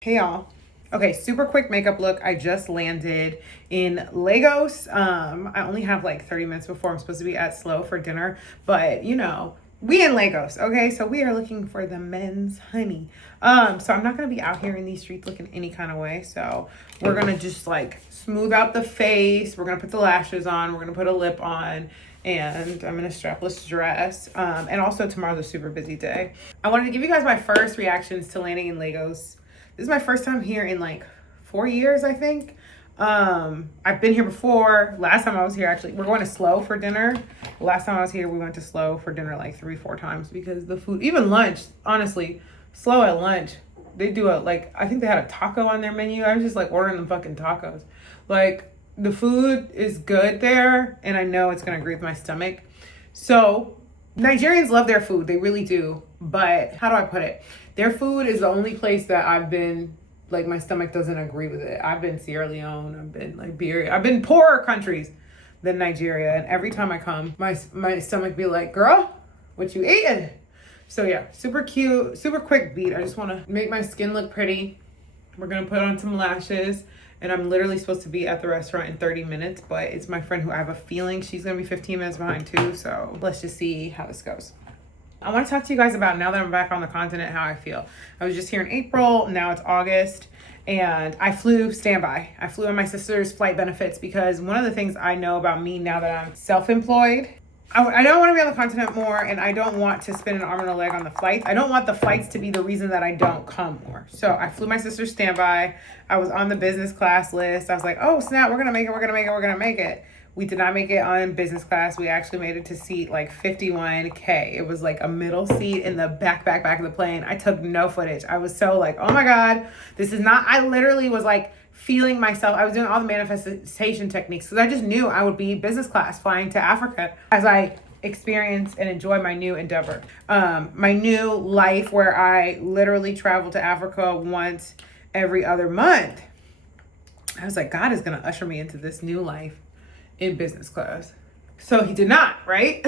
Hey y'all. Okay, super quick makeup look. I just landed in Lagos. I only have like 30 minutes before I'm supposed to be at Slow for dinner, but we in Lagos, okay? So we are looking for the men's honey. So I'm not gonna be out here in these streets looking any kind of way. So we're gonna just like smooth out the face. We're gonna put the lashes on, we're gonna put a lip on, and I'm in a strapless dress. And also tomorrow's a super busy day. I wanted to give you guys my first reactions to landing in Lagos. This is my first time here in like 4 years, I think. I've been here before. Last time I was here, actually, we're going to Slow for dinner. Last time I was here, we went to Slow for dinner like 3-4 times because the food, even lunch, honestly, Slow at lunch, they do I think they had a taco on their menu. I was just like ordering them fucking tacos. Like, the food is good there, and I know it's gonna agree with my stomach. So, Nigerians love their food, they really do. But how do I put it? Their food is the only place that I've been, like, my stomach doesn't agree with it. I've been Sierra Leone, I've been Liberia, I've been poorer countries than Nigeria. And every time I come, my stomach be like, girl, what you eating? So yeah, super cute, super quick beat. I just want to make my skin look pretty. We're going to put on some lashes. And I'm literally supposed to be at the restaurant in 30 minutes, but it's my friend who I have a feeling she's going to be 15 minutes behind too. So let's just see how this goes. I want to talk to you guys about, now that I'm back on the continent, how I feel. I was just here in April, now it's August, and I flew standby. I flew on my sister's flight benefits because one of the things I know about me now that I'm self-employed, I don't want to be on the continent more, and I don't want to spend an arm and a leg on the flights. I don't want the flights to be the reason that I don't come more. So I flew my sister's standby. I was on the business class list. I was like, oh snap, we're going to make it, we're going to make it, we're going to make it. We did not make it on business class. We actually made it to seat like 51K. It was like a middle seat in the back of the plane. I took no footage. I was so like, oh my God, this is not, I literally was like feeling myself. I was doing all the manifestation techniques because I just knew I would be business class flying to Africa as I experience and enjoy my new endeavor. My new life where I literally travel to Africa once every other month. I was like, God is going to usher me into this new life in business class. So he did not, right?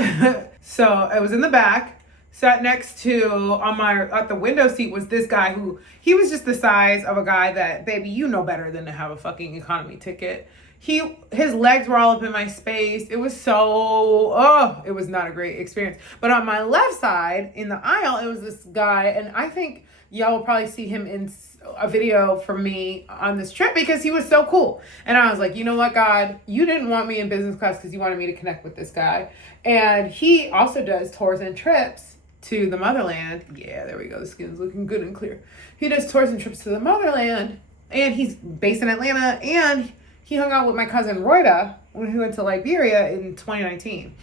So I was in the back, sat next to, at the window seat was this guy who, he was just the size of a guy that, baby, you know better than to have a fucking economy ticket. His legs were all up in my space. It was it was not a great experience. But on my left side in the aisle, it was this guy, and I think y'all will probably see him in a video from me on this trip because he was so cool. And I was like, you know what, God, you didn't want me in business class because you wanted me to connect with this guy. And he also does tours and trips to the motherland. Yeah, there we go. The skin's looking good and clear. He does tours and trips to the motherland, and he's based in Atlanta, and he hung out with my cousin Royda when he went to Liberia in 2019.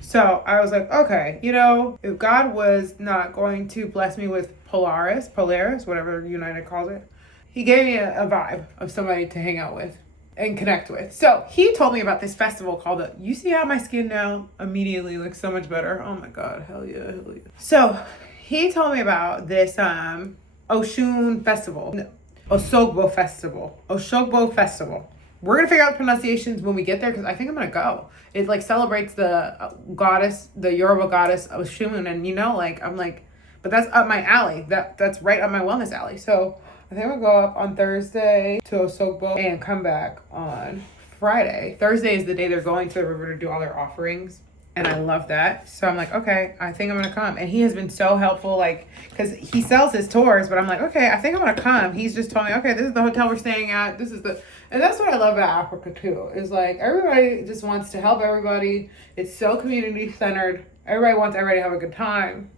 So I was like, okay, if God was not going to bless me with Polaris, whatever United calls it, he gave me a vibe of somebody to hang out with and connect with. So he told me about this festival called you see how my skin now immediately looks so much better? Oh my God, hell yeah. So he told me about this Oshun festival. No, Osogbo festival. We're going to figure out the pronunciations when we get there because I think I'm going to go. It celebrates the goddess, the Yoruba goddess Oshun. And I'm like, but that's up my alley. That's right up my wellness alley. So I think we'll go up on Thursday to Osogbo and come back on Friday. Thursday is the day they're going to the river to do all their offerings. And I love that. So I'm like, okay, I think I'm going to come. And he has been so helpful, because he sells his tours, but I'm like, okay, I think I'm going to come. He's just told me, okay, this is the hotel we're staying at. And that's what I love about Africa too, is everybody just wants to help everybody. It's so community centered. Everybody wants everybody to have a good time.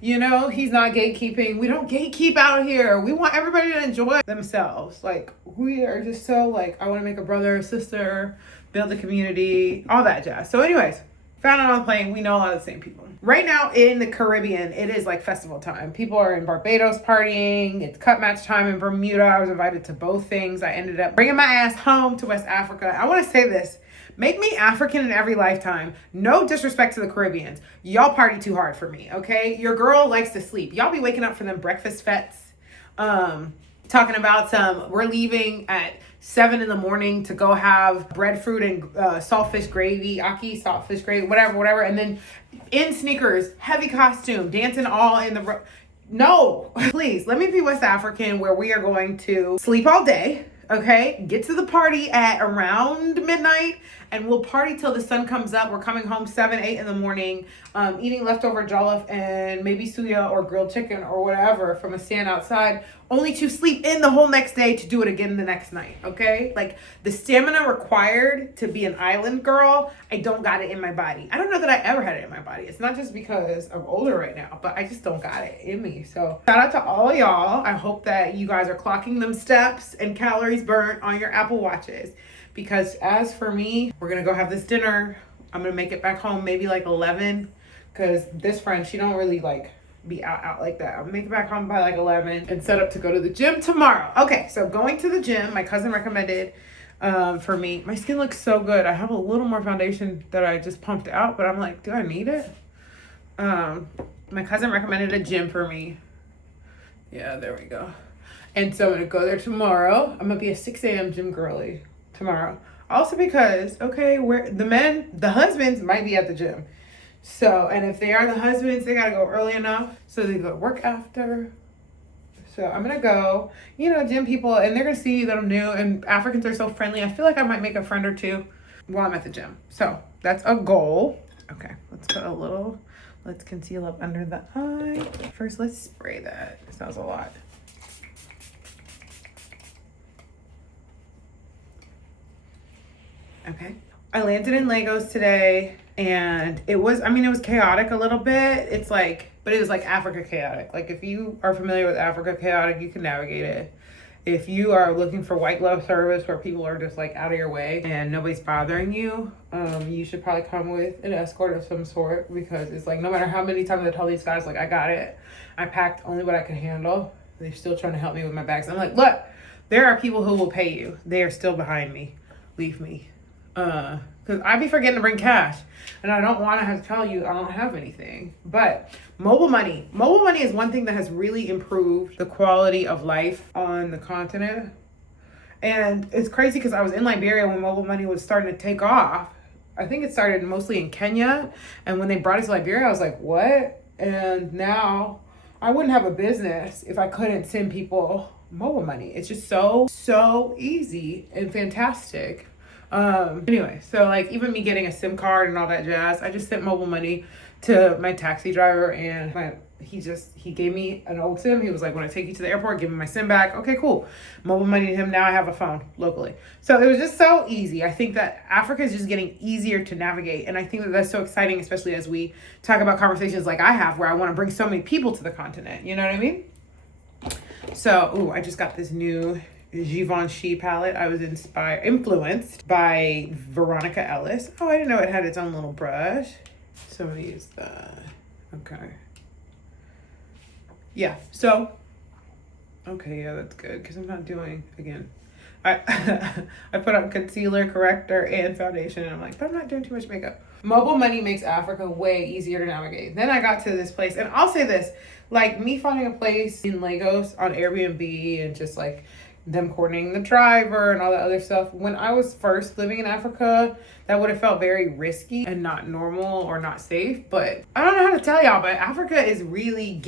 He's not gatekeeping. We don't gatekeep out here. We want everybody to enjoy themselves. We are just so I want to make a brother, a sister, build a community, all that jazz. So anyways, found out on the plane, we know a lot of the same people. Right now in the Caribbean, it is festival time. People are in Barbados partying. It's cut match time in Bermuda. I was invited to both things. I ended up bringing my ass home to West Africa. I want to say this. Make me African in every lifetime. No disrespect to the Caribbeans. Y'all party too hard for me, okay? Your girl likes to sleep. Y'all be waking up for them breakfast fetes. Talking about we're leaving at 7 a.m. to go have breadfruit and saltfish gravy, saltfish gravy, whatever. And then in sneakers, heavy costume, dancing all in the No, please, let me be West African where we are going to sleep all day. Okay, get to the party at around midnight and we'll party till the sun comes up. We're coming home 7, 8 in the morning, eating leftover jollof and maybe suya or grilled chicken or whatever from a stand outside, only to sleep in the whole next day to do it again the next night. Okay, like the stamina required to be an island girl, I don't got it in my body. I don't know that I ever had it in my body. It's not just because I'm older right now, but I just don't got it in me. So shout out to all of y'all. I hope that you guys are clocking them steps and calories burnt on your Apple Watches. Because as for me, we're gonna go have this dinner. I'm gonna make it back home maybe like 11, because this friend, she don't really like be out like that. I'll make it back home by like 11 and set up to go to the gym tomorrow. Okay, so going to the gym, my cousin recommended for me. My skin looks so good. I have a little more foundation that I just pumped out, but I'm like, do I need it? My cousin recommended a gym for me. Yeah, there we go. And so I'm gonna go there tomorrow. I'm gonna be a 6 a.m. gym girly tomorrow. Also because, okay, where the husbands might be at the gym. So, and if they are the husbands, they gotta go early enough so they go to work after. So I'm gonna go, gym people, and they're gonna see that I'm new, and Africans are so friendly. I feel like I might make a friend or two while I'm at the gym. So that's a goal. Okay, let's conceal up under the eye. First, let's spray that. That was a lot. Okay. I landed in Lagos today and it was chaotic a little bit. But it was like Africa chaotic. Like if you are familiar with Africa chaotic, you can navigate it. If you are looking for white glove service where people are just like out of your way and nobody's bothering you, you should probably come with an escort of some sort, because it's like no matter how many times I tell these guys, like, I got it, I packed only what I could handle, they're still trying to help me with my bags. I'm like, look, there are people who will pay you. They are still behind me. Leave me. Because I be forgetting to bring cash and I don't want to have to tell you I don't have anything. But mobile money is one thing that has really improved the quality of life on the continent. And it's crazy because I was in Liberia when mobile money was starting to take off. I think it started mostly in Kenya, and when they brought it to Liberia, I was like, what? And now I wouldn't have a business if I couldn't send people mobile money. It's just so easy and fantastic. Anyway, so like even me getting a SIM card and all that jazz, I just sent mobile money to my taxi driver, and he gave me an old SIM. He was like, when I take you to the airport, give me my SIM back. Okay, cool. Mobile money to him. Now I have a phone locally. So it was just so easy. I think that Africa is just getting easier to navigate. And I think that that's so exciting, especially as we talk about conversations like I have, where I want to bring so many people to the continent. You know what I mean? So, I just got this new Givenchy palette. I was influenced by Veronica Ellis. Oh, I didn't know it had its own little brush. So I'm gonna use that. Okay. Yeah, so, okay, yeah, that's good, because I'm not doing, again, I I put on concealer, corrector, and foundation, and I'm like, but I'm not doing too much makeup. Mobile money makes Africa way easier to navigate. Then I got to this place, and I'll say this, like me finding a place in Lagos on Airbnb and just like them coordinating the driver and all that other stuff. When I was first living in Africa, that would have felt very risky and not normal or not safe. But I don't know how to tell y'all, but Africa is really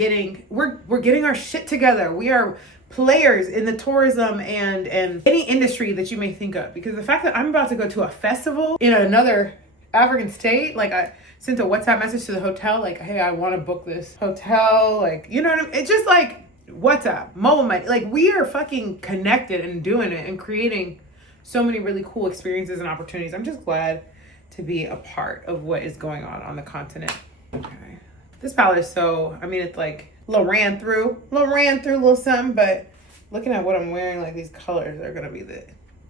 we're getting our shit together. We are players in the tourism and any industry that you may think of. Because the fact that I'm about to go to a festival in another African state, like I sent a WhatsApp message to the hotel, like, hey, I want to book this hotel. Like, you know what I mean? It's just like, WhatsApp, mobile money, like we are fucking connected and doing it and creating so many really cool experiences and opportunities. I'm just glad to be a part of what is going on the continent. Okay. This palette is it's like a little ran through, little something, but looking at what I'm wearing, like these colors are going to be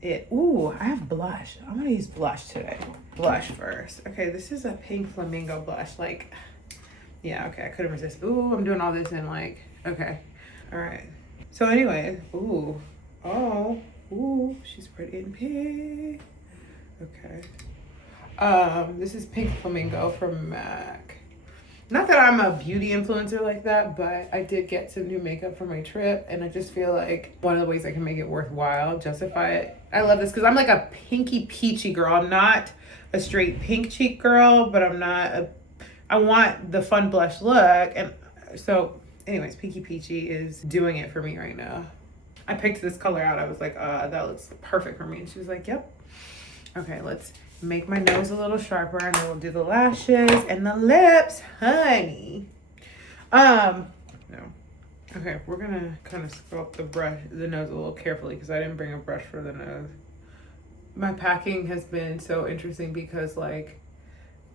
it. Ooh, I have blush. I'm going to use blush today. Blush first. Okay, this is a pink flamingo blush. Like, yeah, okay, I couldn't resist. Ooh, I'm doing all this in like, okay. All right. So anyway, she's pretty in pink. Okay. This is Pink Flamingo from MAC. Not that I'm a beauty influencer like that, but I did get some new makeup for my trip, and I just feel like one of the ways I can make it worthwhile, justify it. I love this because I'm like a pinky peachy girl. I'm not a straight pink cheek girl, but I want the fun blush look, and so anyways, Peachy Peachy is doing it for me right now. I picked this color out. I was like, that looks perfect for me. And she was like, yep. Okay, let's make my nose a little sharper, and then we'll do the lashes and the lips, honey. No. Okay, we're gonna kind of sculpt the nose a little carefully because I didn't bring a brush for the nose. My packing has been so interesting because like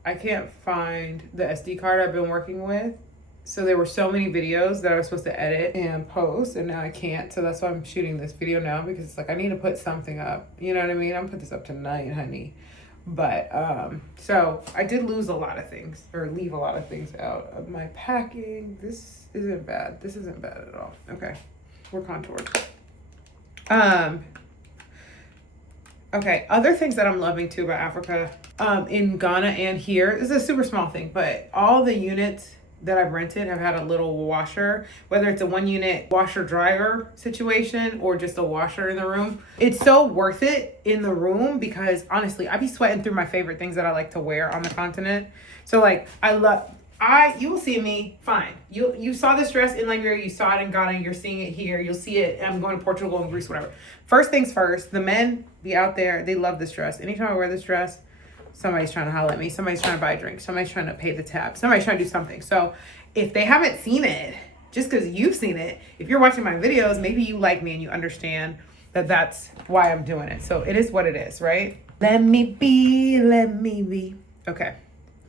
I can't find the SD card I've been working with. So there were so many videos that I was supposed to edit and post, and now I can't. So that's why I'm shooting this video now, because it's like I need to put something up. You know what I mean? I'm gonna put this up tonight, honey. But so I did lose a lot of things, or leave a lot of things out of my packing. This isn't bad. This isn't bad at all. Okay, we're contoured. Okay, other things that I'm loving too about Africa, in Ghana and here, this is a super small thing, but all the units that I've rented have had a little washer, whether it's a 1-unit washer dryer situation or just a washer in the room. It's so worth it in the room because honestly, I be sweating through my favorite things that I like to wear on the continent. So like, you will see me fine. You saw this dress in Liberia, you saw it in Ghana, you're seeing it here, you'll see it. I'm going to Portugal and Greece, whatever. First things first, the men be out there, they love this dress. Anytime I wear this dress, somebody's trying to holler at me, somebody's trying to buy a drink, somebody's trying to pay the tab, somebody's trying to do something. So if they haven't seen it, just because you've seen it, if you're watching my videos, maybe you like me and you understand that that's why I'm doing it. So it is what it is, right? Let me be. Okay.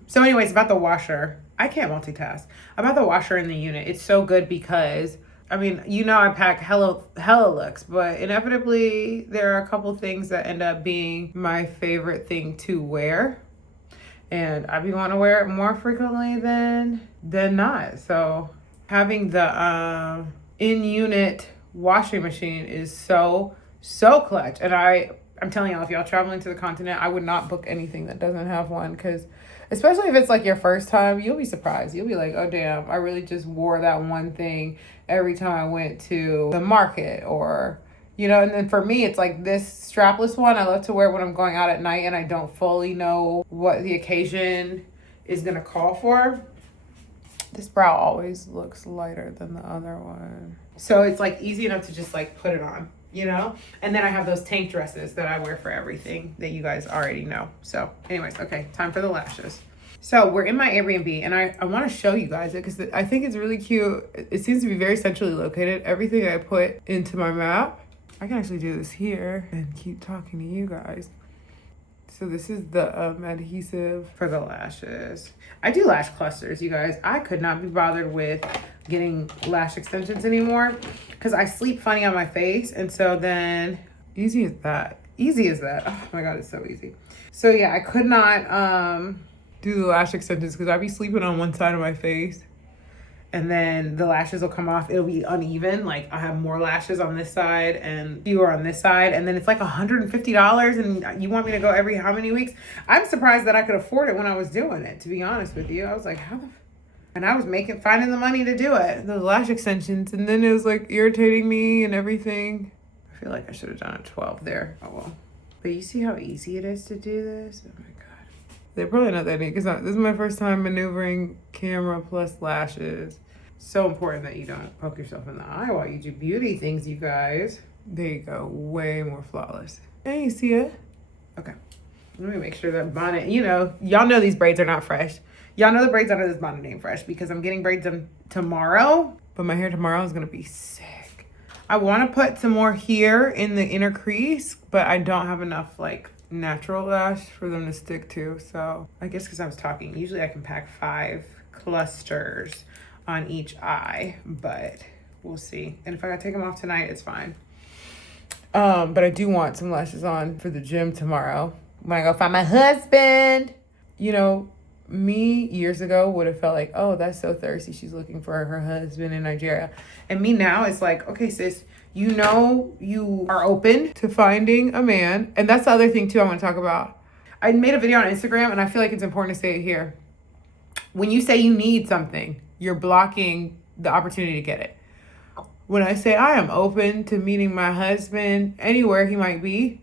So anyways, about the washer, I can't multitask. About the washer in the unit, it's so good because, I mean, you know I pack hella looks, but inevitably there are a couple things that end up being my favorite thing to wear. And I be wanting to wear it more frequently than not. So having the in-unit washing machine is so clutch. And I'm telling y'all, if y'all traveling to the continent, I would not book anything that doesn't have one, because especially if it's like your first time, you'll be surprised. You'll be like, oh damn, I really just wore that one thing every time I went to the market, or, you know. And then for me, it's like this strapless one, I love to wear when I'm going out at night and I don't fully know what the occasion is gonna call for. This brow always looks lighter than the other one. So it's like easy enough to just like put it on, you know? And then I have those tank dresses that I wear for everything that you guys already know. So anyways, okay, time for the lashes. So we're in my Airbnb, and I want to show you guys it because I think it's really cute. It seems to be very centrally located. Everything I put into my map, I can actually do this here and keep talking to you guys. So this is the adhesive for the lashes. I do lash clusters, you guys. I could not be bothered with getting lash extensions anymore because I sleep funny on my face. And so then easy as that. Oh my God, it's so easy. So yeah, I could not do the lash extensions because I'd be sleeping on one side of my face, and then the lashes will come off. It'll be uneven. Like I have more lashes on this side and fewer on this side. And then it's like $150, and you want me to go every how many weeks? I'm surprised that I could afford it when I was doing it, to be honest with you. I was like, and I was finding the money to do it, those lash extensions. And then it was like irritating me and everything. I feel like I should have done a 12 there. Oh well. But you see how easy it is to do this? Oh my God. They're probably not that neat because this is my first time maneuvering camera plus lashes. So important that you don't poke yourself in the eye while you do beauty things, you guys. There you go, way more flawless. Hey, you see it? Okay, let me make sure that bonnet, you know, y'all know these braids are not fresh. Y'all know the braids under this bonnet ain't fresh because I'm getting braids done tomorrow, but my hair tomorrow is gonna be sick. I wanna put some more here in the inner crease, but I don't have enough like natural lash for them to stick to. So I guess because I was talking, usually I can pack 5 clusters on each eye, but we'll see. And if I gotta take them off tonight, it's fine. But I do want some lashes on for the gym tomorrow when I go find my husband. You know, me years ago would have felt like, oh, that's so thirsty, she's looking for her husband in Nigeria. And me now it's like, okay, sis, you know you are open to finding a man. And that's the other thing too I want to talk about. I made a video on Instagram, and I feel like it's important to say it here. When you say you need something, you're blocking the opportunity to get it. When I say I am open to meeting my husband anywhere he might be,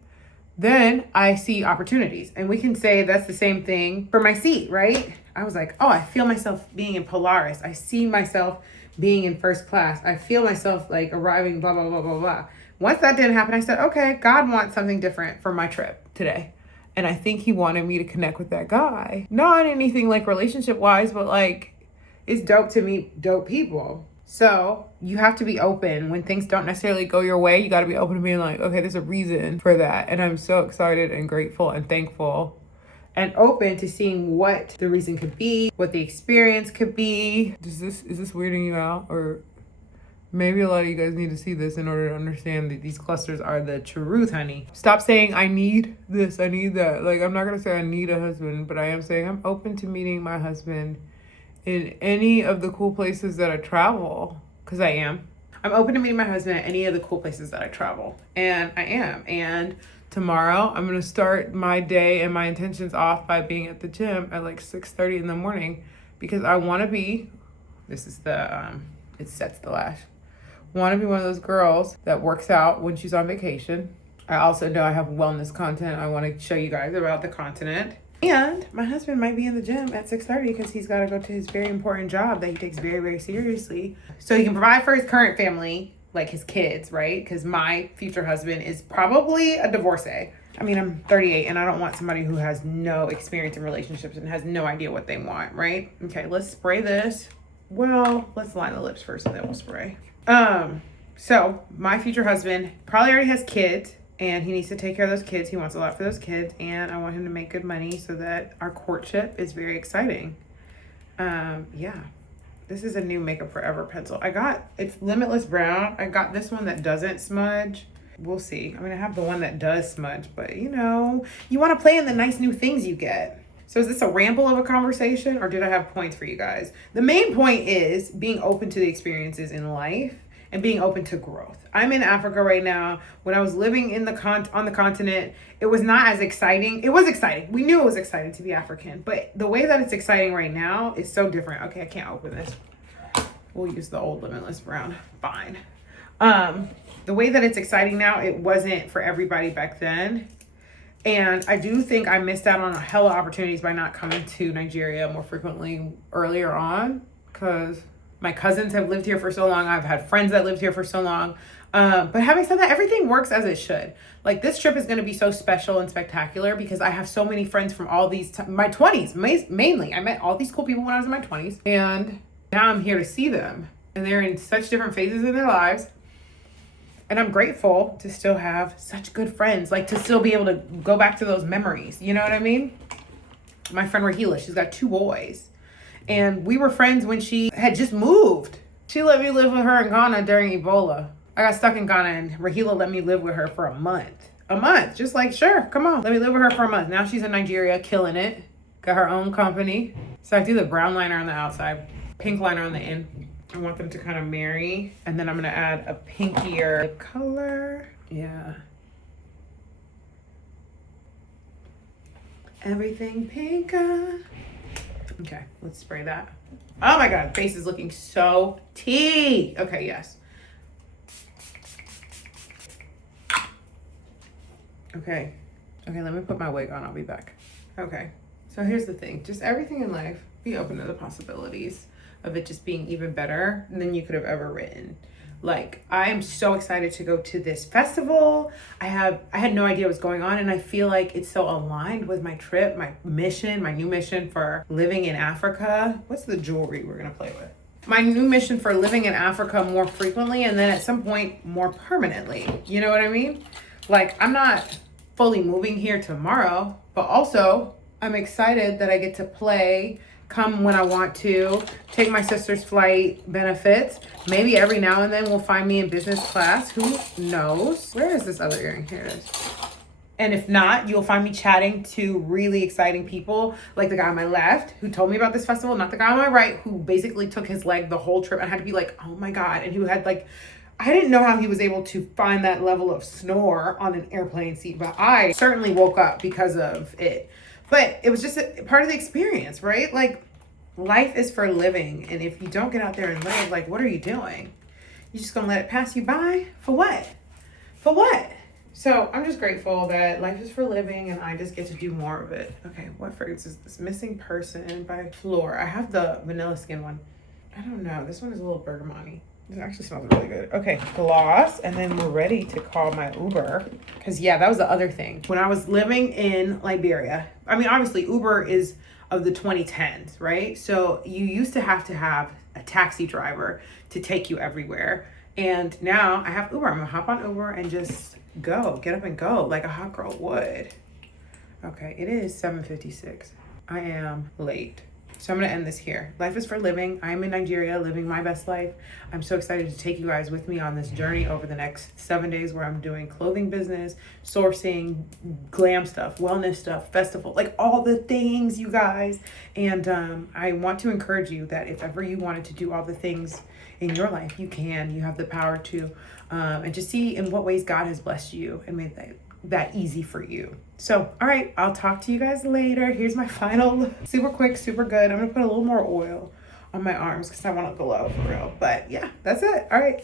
then I see opportunities. And we can say that's the same thing for my seat, right? I was like, oh, I feel myself being in Polaris. I see myself being in first class. I feel myself like arriving, blah, blah, blah, blah, blah. Once that didn't happen, I said, okay, God wants something different for my trip today. And I think he wanted me to connect with that guy. Not anything like relationship wise, but like it's dope to meet dope people. So you have to be open when things don't necessarily go your way. You got to be open to being like, okay, there's a reason for that. And I'm so excited and grateful and thankful and open to seeing what the reason could be, what the experience could be. Is this weirding you out? Or maybe a lot of you guys need to see this in order to understand that these clusters are the truth, honey. Stop saying, I need this, I need that. Like, I'm not going to say I need a husband, but I am saying I'm open to meeting my husband in any of the cool places that I travel. Because I am. I'm open to meeting my husband at any of the cool places that I travel. And I am. And tomorrow, I'm going to start my day and my intentions off by being at the gym at like 6:30 in the morning. Because I want to be, this is the, it sets the lash. Want to be one of those girls that works out when she's on vacation. I also know I have wellness content I want to show you guys about the continent. And my husband might be in the gym at 6:30 because he's got to go to his very important job that he takes very, very seriously. So he can provide for his current family, like his kids, right? Because my future husband is probably a divorcee. I mean, I'm 38 and I don't want somebody who has no experience in relationships and has no idea what they want, right? Okay, let's spray this. Well, let's line the lips first and then we'll spray. So my future husband probably already has kids and he needs to take care of those kids. He wants a lot for those kids and I want him to make good money so that our courtship is very exciting. Yeah, this is a new Makeup Forever pencil. It's Limitless Brown. I got this one that doesn't smudge. We'll see. I'm going to have the one that does smudge, but you know, you want to play in the nice new things you get. So is this a ramble of a conversation or did I have points for you guys? The main point is being open to the experiences in life and being open to growth. I'm in Africa right now. When I was living on the continent, it was not as exciting. It was exciting. We knew it was exciting to be African, but the way that it's exciting right now is so different. Okay, I can't open this. We'll use the old Limitless Brown. Fine. The way that it's exciting now, it wasn't for everybody back then. And I do think I missed out on a hella opportunities by not coming to Nigeria more frequently earlier on because my cousins have lived here for so long. I've had friends that lived here for so long. But having said that, everything works as it should. Like this trip is going to be so special and spectacular because I have so many friends from all these, my 20s, mainly. I met all these cool people when I was in my 20s and now I'm here to see them. And they're in such different phases in their lives. And I'm grateful to still have such good friends, like to still be able to go back to those memories. You know what I mean? My friend Rahila, she's got 2 boys. And we were friends when she had just moved. She let me live with her in Ghana during Ebola. I got stuck in Ghana and Rahila let me live with her for a month. A month, just like, sure, come on. Let me live with her for a month. Now she's in Nigeria, killing it. Got her own company. So I do the brown liner on the outside, pink liner on the in. I want them to kind of marry. And then I'm going to add a pinkier color. Yeah. Everything pinker. Okay, let's spray that. Oh my God, face is looking so tea. Okay, yes. Okay, let me put my wig on. I'll be back. Okay, so here's the thing. Just everything in life, be open to the possibilities of it just being even better than you could have ever written. Like, I am so excited to go to this festival. I had no idea what was going on, and I feel like it's so aligned with my trip, my mission, my new mission for living in Africa. What's the jewelry we're gonna play with? My new mission for living in Africa more frequently, and then at some point more permanently. You know what I mean? Like, I'm not fully moving here tomorrow, but also I'm excited that I get to play, come when I want to, take my sister's flight benefits. Maybe every now and then we'll find me in business class. Who knows? Where is this other earring? Here it is. And if not, you'll find me chatting to really exciting people, like the guy on my left who told me about this festival, not the guy on my right who basically took his leg the whole trip. I had to be like, oh my God. And who had like, I didn't know how he was able to find that level of snore on an airplane seat, but I certainly woke up because of it. But it was just a part of the experience, right? Like, life is for living. And if you don't get out there and live, like, what are you doing? You just gonna let it pass you by? For what? For what? So I'm just grateful that life is for living and I just get to do more of it. Okay, what fragrance is this? Missing Person by Floor. I have the vanilla skin one. I don't know. This one is a little bergamot. This actually smells really good. Okay, gloss, and then we're ready to call my Uber. Because, yeah, that was the other thing. When I was living in Liberia, I mean, obviously, Uber is of the 2010s, right? So you used to have a taxi driver to take you everywhere. And now I have Uber. I'm going to hop on Uber and just go. Get up and go like a hot girl would. Okay, it is 7:56. I am late. So I'm gonna end this here. Life is for living. I'm in Nigeria living my best life. I'm so excited to take you guys with me on this journey over the next 7 days where I'm doing clothing business, sourcing, glam stuff, wellness stuff, festival, like all the things, you guys. And I want to encourage you that if ever you wanted to do all the things in your life, you can. You have the power to, and just see in what ways God has blessed you and made that easy for you. So, all right, I'll talk to you guys later. Here's my final, super quick, super good. I'm gonna put a little more oil on my arms because I want to glow for real. But yeah, that's it. All right.